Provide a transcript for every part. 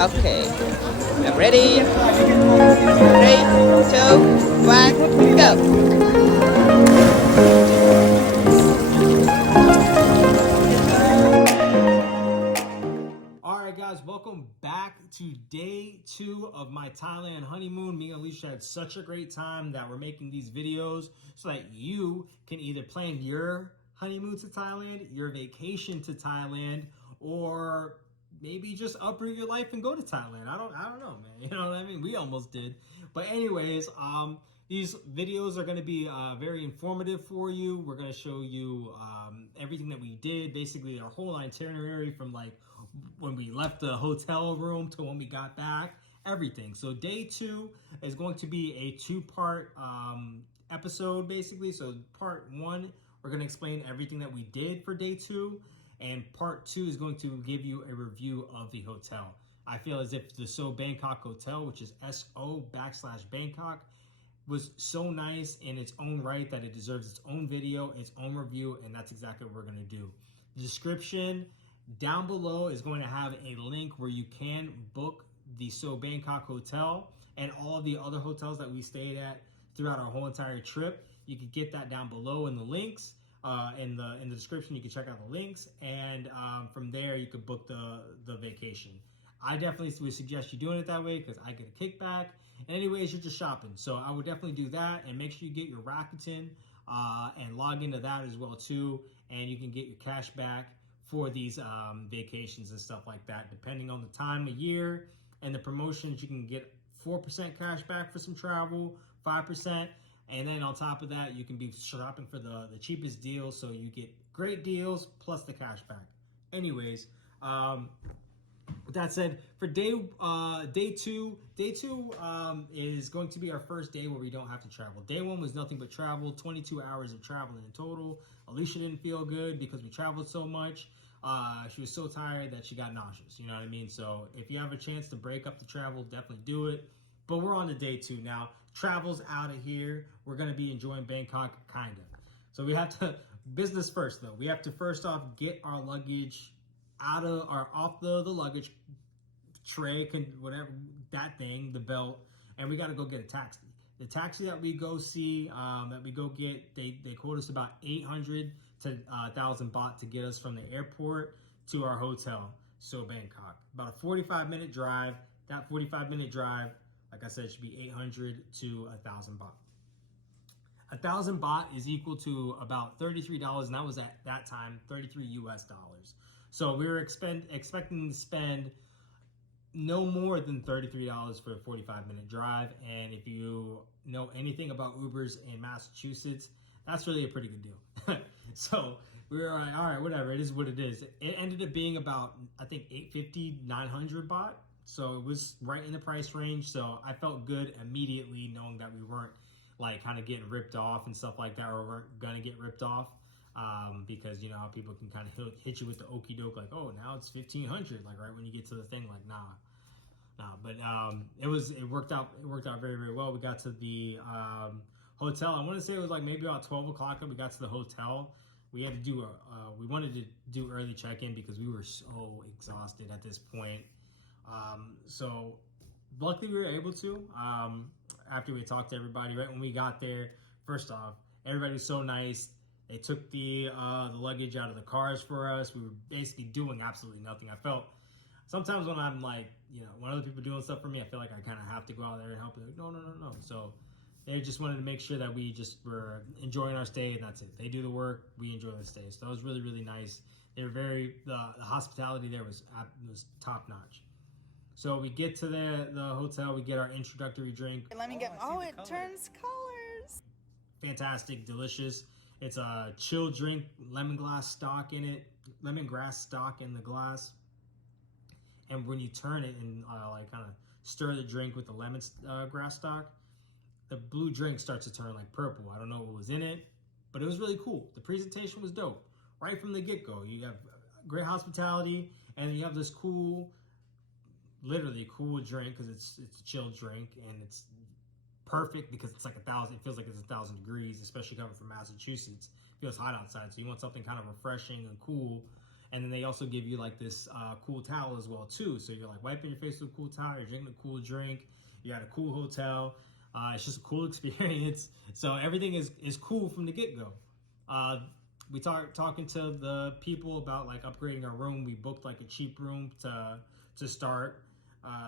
Okay, I'm ready. 3, 2, 1, go. Alright guys, welcome back to day 2 of my Thailand honeymoon. Me and Alicia had such a great time that we're making these videos so that you can either plan your honeymoon to Thailand, your vacation to Thailand, or maybe just uproot your life and go to Thailand. I don't know, man. You know what I mean? We almost did. But anyways, these videos are going to be very informative for you. We're going to show you everything that we did, basically our whole itinerary from like when we left the hotel room to when we got back, everything. So day 2 is going to be a 2-part episode, basically. So part 1, we're going to explain everything that we did for day 2, and part 2 is going to give you a review of the hotel. I feel as if the So Bangkok Hotel, which is SO/Bangkok, was so nice in its own right that it deserves its own video, its own review, and that's exactly what we're going to do. The description down below is going to have a link where you can book the So Bangkok Hotel and all of the other hotels that we stayed at throughout our whole entire trip. You can get that down below in the links. In the description, you can check out the links, and from there you could book the vacation. I definitely would suggest you doing it that way because I get a kickback. And anyways, you're just shopping, so I would definitely do that, and make sure you get your Rakuten and log into that as well too, and you can get your cash back for these vacations and stuff like that. Depending on the time of year and the promotions, you can get 4% cash back for some travel, 5%. And then on top of that, you can be shopping for the cheapest deals. So you get great deals plus the cash back. Anyways, with that said, for day two is going to be our first day where we don't have to travel. Day 1 was nothing but travel, 22 hours of traveling in total. Alicia didn't feel good because we traveled so much. She was so tired that she got nauseous, you know what I mean? So if you have a chance to break up the travel, definitely do it. But we're on to day 2 now. Travel's out of here. We're going to be enjoying Bangkok, kind of. So we have to, business first though. We have to first off get our luggage off the luggage tray, whatever, that thing, the belt, and we got to go get a taxi. The taxi that we go get, they quote us about 800 to 1,000 baht to get us from the airport to our hotel, So Bangkok. About a 45-minute drive. That 45-minute drive, like I said, should be 800 to 1,000 baht. 1,000 baht is equal to about $33, and that was at that time 33 US dollars. So we were expecting to spend no more than $33 for a 45-minute drive. And if you know anything about Ubers in Massachusetts, that's really a pretty good deal. So we were like, all right, whatever, it is what it is. It ended up being about, I think, 850, 900 baht. So it was right in the price range. So I felt good immediately knowing that we weren't like kind of getting ripped off and stuff like that, or weren't gonna get ripped off. Because you know how people can kind of hit you with the okey doke, like, oh, now it's 1,500, like right when you get to the thing, like nah. But it worked out very, very well. We got to the hotel. I want to say it was like maybe about 12 o'clock that we got to the hotel. We had to do we wanted to do early check-in because we were so exhausted at this point. So luckily we were able to, after we talked to everybody, right when we got there. First off, everybody was so nice. They took the luggage out of the cars for us. We were basically doing absolutely nothing. I felt sometimes when I'm like, you know, when other people are doing stuff for me, I feel like I kind of have to go out there and help. Like, no. So they just wanted to make sure that we just were enjoying our stay, and that's it. They do the work, we enjoy the stay. So that was really, really nice. They were the hospitality there was top notch. So we get to the hotel, we get our introductory drink. Let me get, oh, it turns colors. Fantastic, delicious. It's a chilled drink, lemongrass stock in the glass. And when you turn it and like kind of stir the drink with the lemongrass stock, the blue drink starts to turn like purple. I don't know what was in it, but it was really cool. The presentation was dope. Right from the get-go, you have great hospitality, and you have this literally cool drink because it's a chilled drink, and it's perfect because it's like 1,000. It feels like it's 1,000 degrees, especially coming from Massachusetts. It feels hot outside, so you want something kind of refreshing and cool. And then they also give you like this cool towel as well too. So you're like wiping your face with a cool towel, you're drinking a cool drink, you got a cool hotel. It's just a cool experience. So everything is cool from the get-go. We talking to the people about like upgrading our room. We booked like a cheap room to start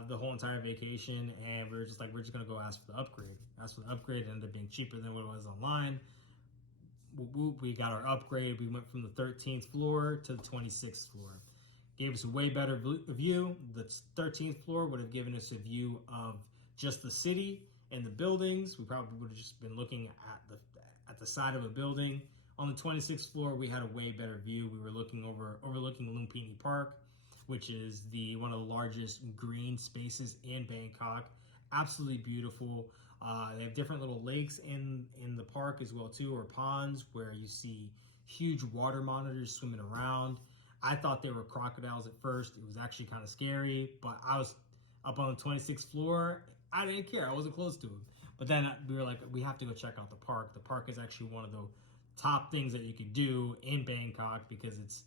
the whole entire vacation, and we were just like, we're just gonna go ask for the upgrade. Ask for the upgrade. It ended up being cheaper than what it was online. We got our upgrade. We went from the 13th floor to the 26th floor. Gave us a way better view. The 13th floor would have given us a view of just the city and the buildings. We probably would have just been looking at the side of a building. On the 26th floor, we had a way better view. We were overlooking Lumpini Park, which is one of the largest green spaces in Bangkok. Absolutely beautiful. They have different little lakes in the park as well too, or ponds where you see huge water monitors swimming around. I thought they were crocodiles at first. It was actually kind of scary, but I was up on the 26th floor. I didn't care. I wasn't close to them. But then we were like, we have to go check out the park. The park is actually one of the top things that you could do in Bangkok because it's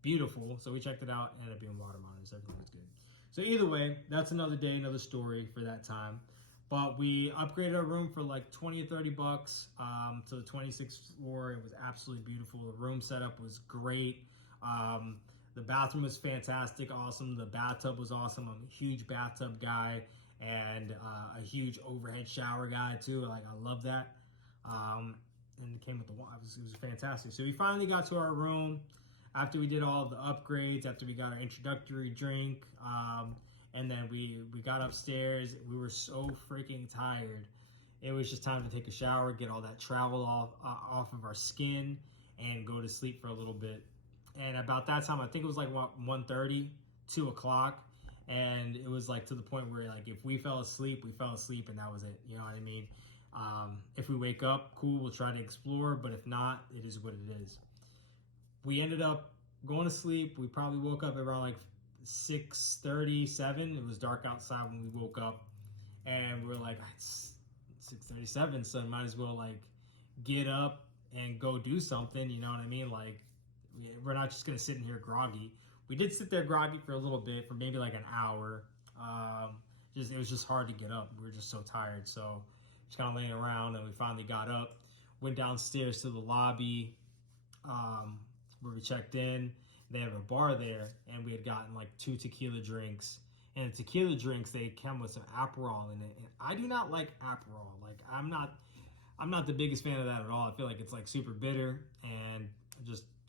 beautiful. So we checked it out, ended up being water monitors. Everything was good. So either way, that's another day, another story for that time. But we upgraded our room for like 20 or 30 bucks to the 26th floor. It was absolutely beautiful. The room setup was great. The bathroom was fantastic, awesome. The bathtub was awesome. I'm a huge bathtub guy and a huge overhead shower guy too. Like, I love that. And it came with the water. It was fantastic. So we finally got to our room after we did all of the upgrades, after we got our introductory drink. And then we got upstairs. We were so freaking tired. It was just time to take a shower, get all that travel off of our skin, and go to sleep for a little bit. And about that time, I think it was like 1:30, 2 o'clock. And it was like to the point where like if we fell asleep, we fell asleep, and that was it. You know what I mean? If we wake up, cool, we'll try to explore. But if not, it is what it is. We ended up going to sleep. We probably woke up around like 6:37. It was dark outside when we woke up, and we were like, it's 6:37, so might as well like get up and go do something. You know what I mean? Like, we're not just gonna sit in here groggy. We did sit there groggy for a little bit, for maybe like an hour. It was just hard to get up. We were just so tired, so just kind of laying around. And we finally got up, went downstairs to the lobby where we checked in. They have a bar there, and we had gotten like 2 tequila drinks. And the tequila drinks, they come with some Aperol in it. And I do not like Aperol. Like, I'm not the biggest fan of that at all. I feel like it's like super bitter, and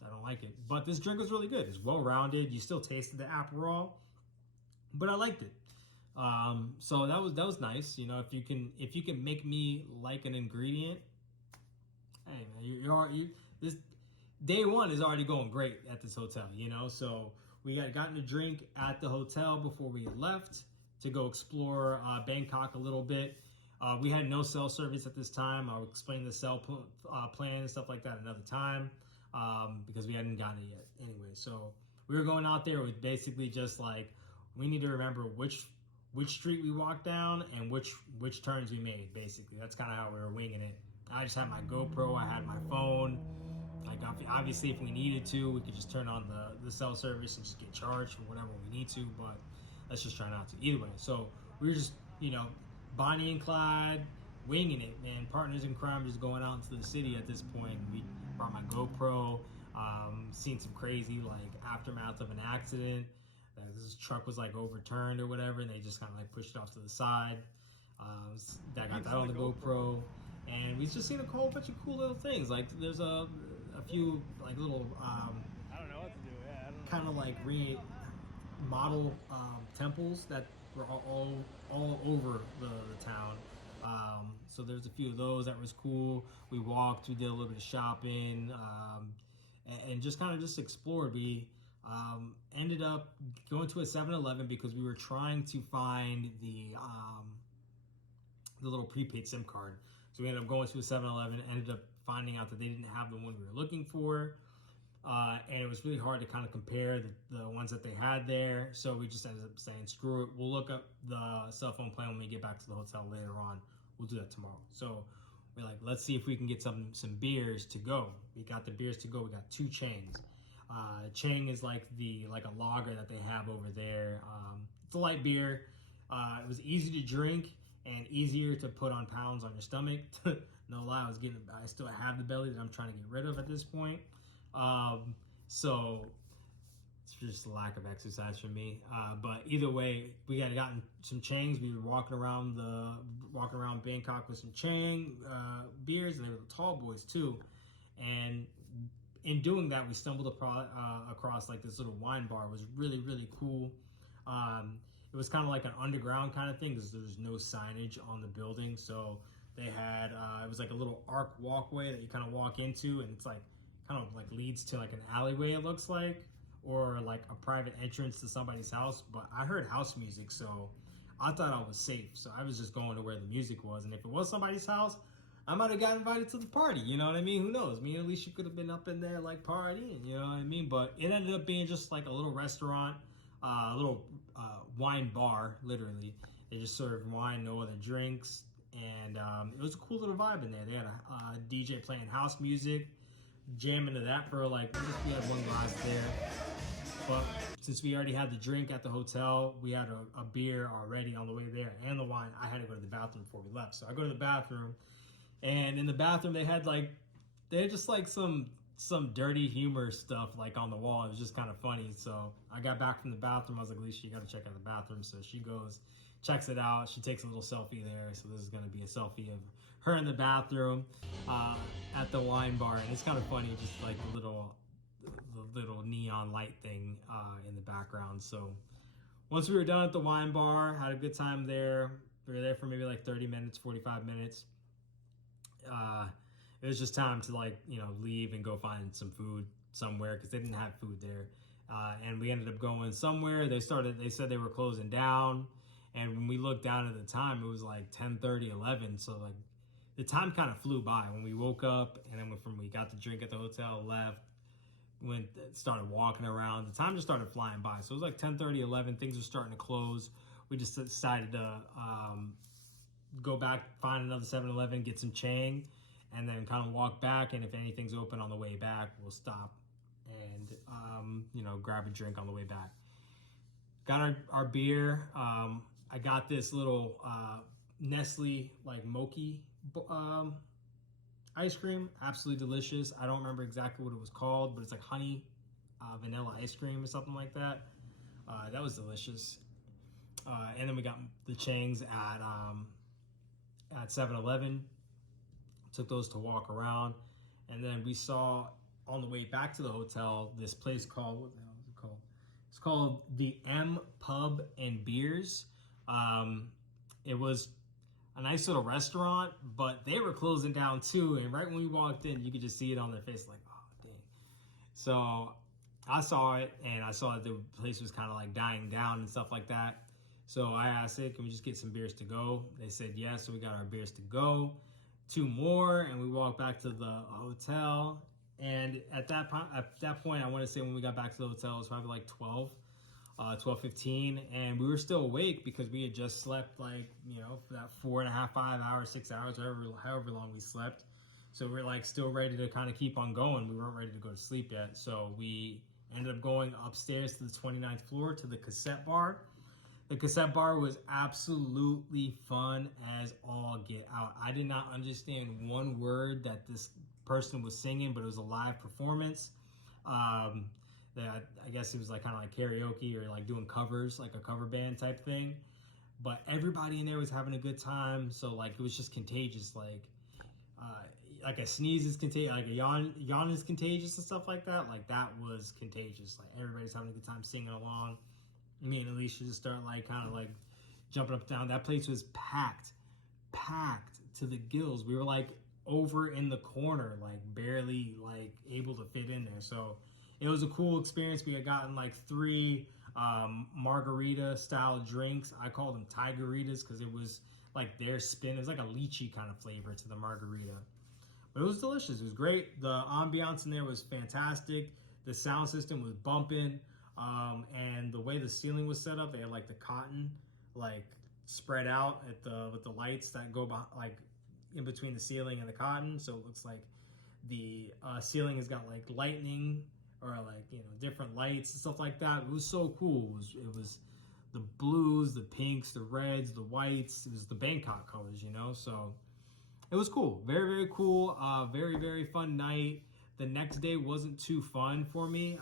I don't like it. But this drink was really good. It's well-rounded. You still tasted the Aperol, but I liked it. So that was nice. You know, if you can make me like an ingredient, hey man, this day one is already going great at this hotel, you know? So we had gotten a drink at the hotel before we had left to go explore Bangkok a little bit. We had no cell service at this time. I'll explain the cell plan and stuff like that another time because we hadn't gotten it yet. Anyway, so we were going out there with basically just like, we need to remember which street we walked down and which turns we made, basically. That's kind of how we were winging it. I just had my GoPro, I had my phone. Like, obviously, if we needed to, we could just turn on the cell service and just get charged for whatever we need to, but let's just try not to. Either way, so we were just, you know, Bonnie and Clyde, winging it, man. Partners in crime, just going out into the city at this point. We brought my GoPro, seen some crazy, like, aftermath of an accident. This truck was, like, overturned or whatever, and they just kind of, like, pushed it off to the side. I got that on the GoPro. And we've just seen a whole bunch of cool little things. Like, there's a few like little I don't know what to do. Yeah, I don't know. kind of like remodel temples that were all over the town. So there's a few of those that was cool. We walked, we did a little bit of shopping, and just kind of just explored. We ended up going to a 7-Eleven because we were trying to find the little prepaid SIM card. So we ended up going to a 7-Eleven, ended up finding out that they didn't have the one we were looking for. And it was really hard to kind of compare the ones that they had there. So we just ended up saying, screw it. We'll look up the cell phone plan when we get back to the hotel later on. We'll do that tomorrow. So we're like, let's see if we can get some beers to go. We got the beers to go. We got 2 chains. Chang is like a lager that they have over there. It's a light beer. It was easy to drink and easier to put on pounds on your stomach. No lie, I still have the belly that I'm trying to get rid of at this point. So it's just a lack of exercise for me. But either way, we had gotten some Changs. We were walking around Bangkok with some Chang beers, and they were the tall boys too. And in doing that, we stumbled across like this little wine bar. It was really, really cool. It was kind of like an underground kind of thing because there's no signage on the building. So they had, it was like a little arc walkway that you kind of walk into, and it's like kind of like leads to like an alleyway, it looks like, or like a private entrance to somebody's house. But I heard house music, so I thought I was safe. So I was just going to where the music was. And if it was somebody's house, I might have got invited to the party, you know what I mean? Who knows? Me and Alicia could have been up in there like partying, you know what I mean? But it ended up being just like a little restaurant, a little wine bar, literally. They just served wine, no other drinks. And it was a cool little vibe in there. They had a DJ playing house music, jamming to that for like, we had one glass there. But since we already had the drink at the hotel, we had a beer already on the way there and the wine. I had to go to the bathroom before we left. So I go to the bathroom. And in the bathroom, they had just like some dirty humor stuff like on the wall. It was just kind of funny. So I got back from the bathroom. I was like, Alicia, you got to check out the bathroom. So she goes, checks it out. She takes a little selfie there. So this is going to be a selfie of her in the bathroom at the wine bar. And it's kind of funny, just like the little neon light thing in the background. So once we were done at the wine bar, had a good time there. We were there for maybe like 30 minutes, 45 minutes. It was just time to leave and go find some food somewhere because they didn't have food there. And we ended up going somewhere. They said they were closing down. And when we looked down at the time, it was like 10:30, 11. So like the time kind of flew by when we woke up, and then we got the drink at the hotel, left, started walking around. The time just started flying by. So it was like 10:30, 11. Things were starting to close. We just decided to go back, find another 7-Eleven, get some Chang, and then kind of walk back. And if anything's open on the way back, we'll stop and grab a drink on the way back. Got our beer. I got this little Nestle like Mochi ice cream, absolutely delicious. I don't remember exactly what it was called, but it's like honey vanilla ice cream or something like that. That was delicious. And then we got the Changs at 7-Eleven. Took those to walk around, and then we saw on the way back to the hotel this place called, what the hell is it called? It's called the M Pub and Beers. It was a nice little restaurant, but they were closing down too. And right when we walked in, you could just see it on their face, like, oh dang. So I saw it, and I saw that the place was kind of like dying down and stuff like that. So I asked it, can we just get some beers to go? They said yes, so we got our beers to go. 2 more, and we walked back to the hotel. And at that point, I want to say when we got back to the hotel, it was probably like 12:15, and we were still awake because we had just slept for that 4.5, 5 hours, 6 hours, however long we slept. So we were still ready to kind of keep on going. We weren't ready to go to sleep yet. So we ended up going upstairs to the 29th floor to the cassette bar. The cassette bar was absolutely fun as all get out. I did not understand one word that this person was singing, but it was a live performance. That I guess it was kind of like karaoke or like doing covers, like a cover band type thing. But everybody in there was having a good time, so it was just contagious. Like a sneeze is contagious, like a yawn is contagious and stuff like that. Like that was contagious. Like everybody's having a good time singing along. Me and Alicia just start kind of jumping up and down. That place was packed to the gills. We were over in the corner, barely able to fit in there. So it was a cool experience. We had gotten 3 margarita style drinks. I called them tigeritas because it was their spin. It was like a lychee kind of flavor to the margarita. But it was delicious. It was great. The ambiance in there was fantastic. The sound system was bumping. And the way the ceiling was set up, they had the cotton spread out with the lights that go behind, in between the ceiling and the cotton. So it looks like the ceiling has got lightning or like, you know, different lights and stuff like that. It was so cool. It was the blues, the pinks, the reds, the whites. It was the Bangkok colors, you know. So it was cool. Very, very cool. Very, very fun night. The next day wasn't too fun for me.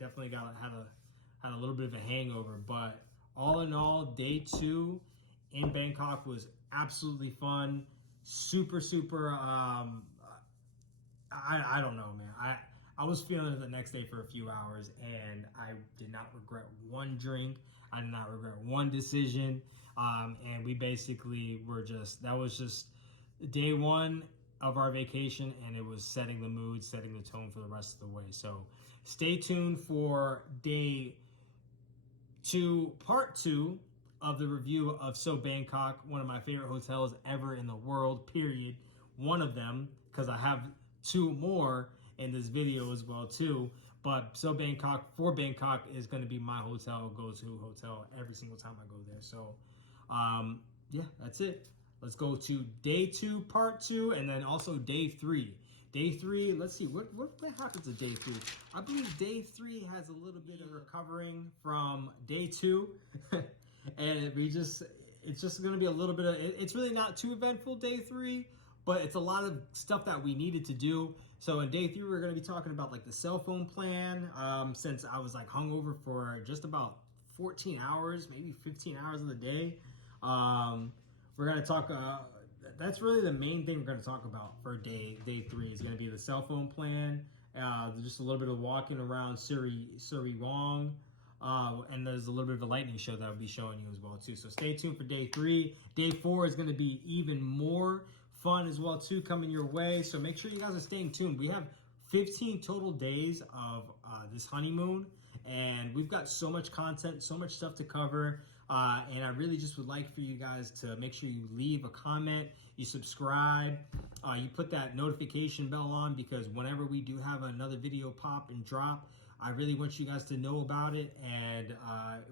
Definitely had a little bit of a hangover, but all in all, day 2 in Bangkok was absolutely fun. Super, super. I don't know, man. I was feeling it the next day for a few hours, and I did not regret one drink. I did not regret one decision. And we basically that was just day 1 of our vacation, and it was setting the mood, setting the tone for the rest of the way. So stay tuned for day 2, part 2 of the review of So Bangkok, one of my favorite hotels ever in the world, period. One of them, because I have 2 more in this video as well too. But So Bangkok, for Bangkok, is going to be my go-to hotel every single time I go there. So yeah, that's it. Let's go to day 2, part 2, and then also day 3. Day 3, let's see, what happens at day 3? I believe day 3 has a little bit of recovering from day 2. And it's just gonna be a little bit of, it's really not too eventful, day 3, but it's a lot of stuff that we needed to do. So in day 3, we're gonna be talking about like the cell phone plan, since I was like hungover for just about 14 hours, maybe 15 hours of the day. We're gonna talk, that's really the main thing we're gonna talk about for day 3 is gonna be the cell phone plan, just a little bit of walking around Suri Wong, and there's a little bit of a lightning show that I'll be showing you as well too. So stay tuned for day 3. Day 4 is gonna be even more fun as well too, coming your way. So make sure you guys are staying tuned. We have 15 total days of this honeymoon, and we've got so much content, so much stuff to cover. And I really just would like for you guys to make sure you leave a comment, you subscribe, you put that notification bell on, because whenever we do have another video pop and drop, I really want you guys to know about it. And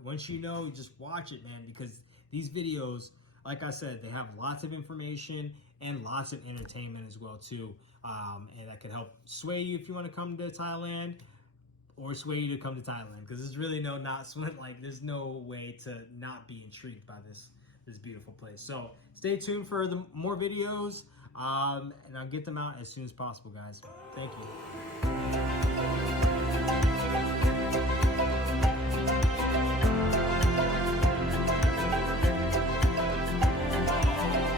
once you know, just watch it, man, because these videos, like I said, they have lots of information and lots of entertainment as well too. And that can help sway you if you want to come to Thailand, or sway you to come to Thailand, because there's really there's no way to not be intrigued by this beautiful place. So stay tuned for the more videos, and I'll get them out as soon as possible, guys. Thank you.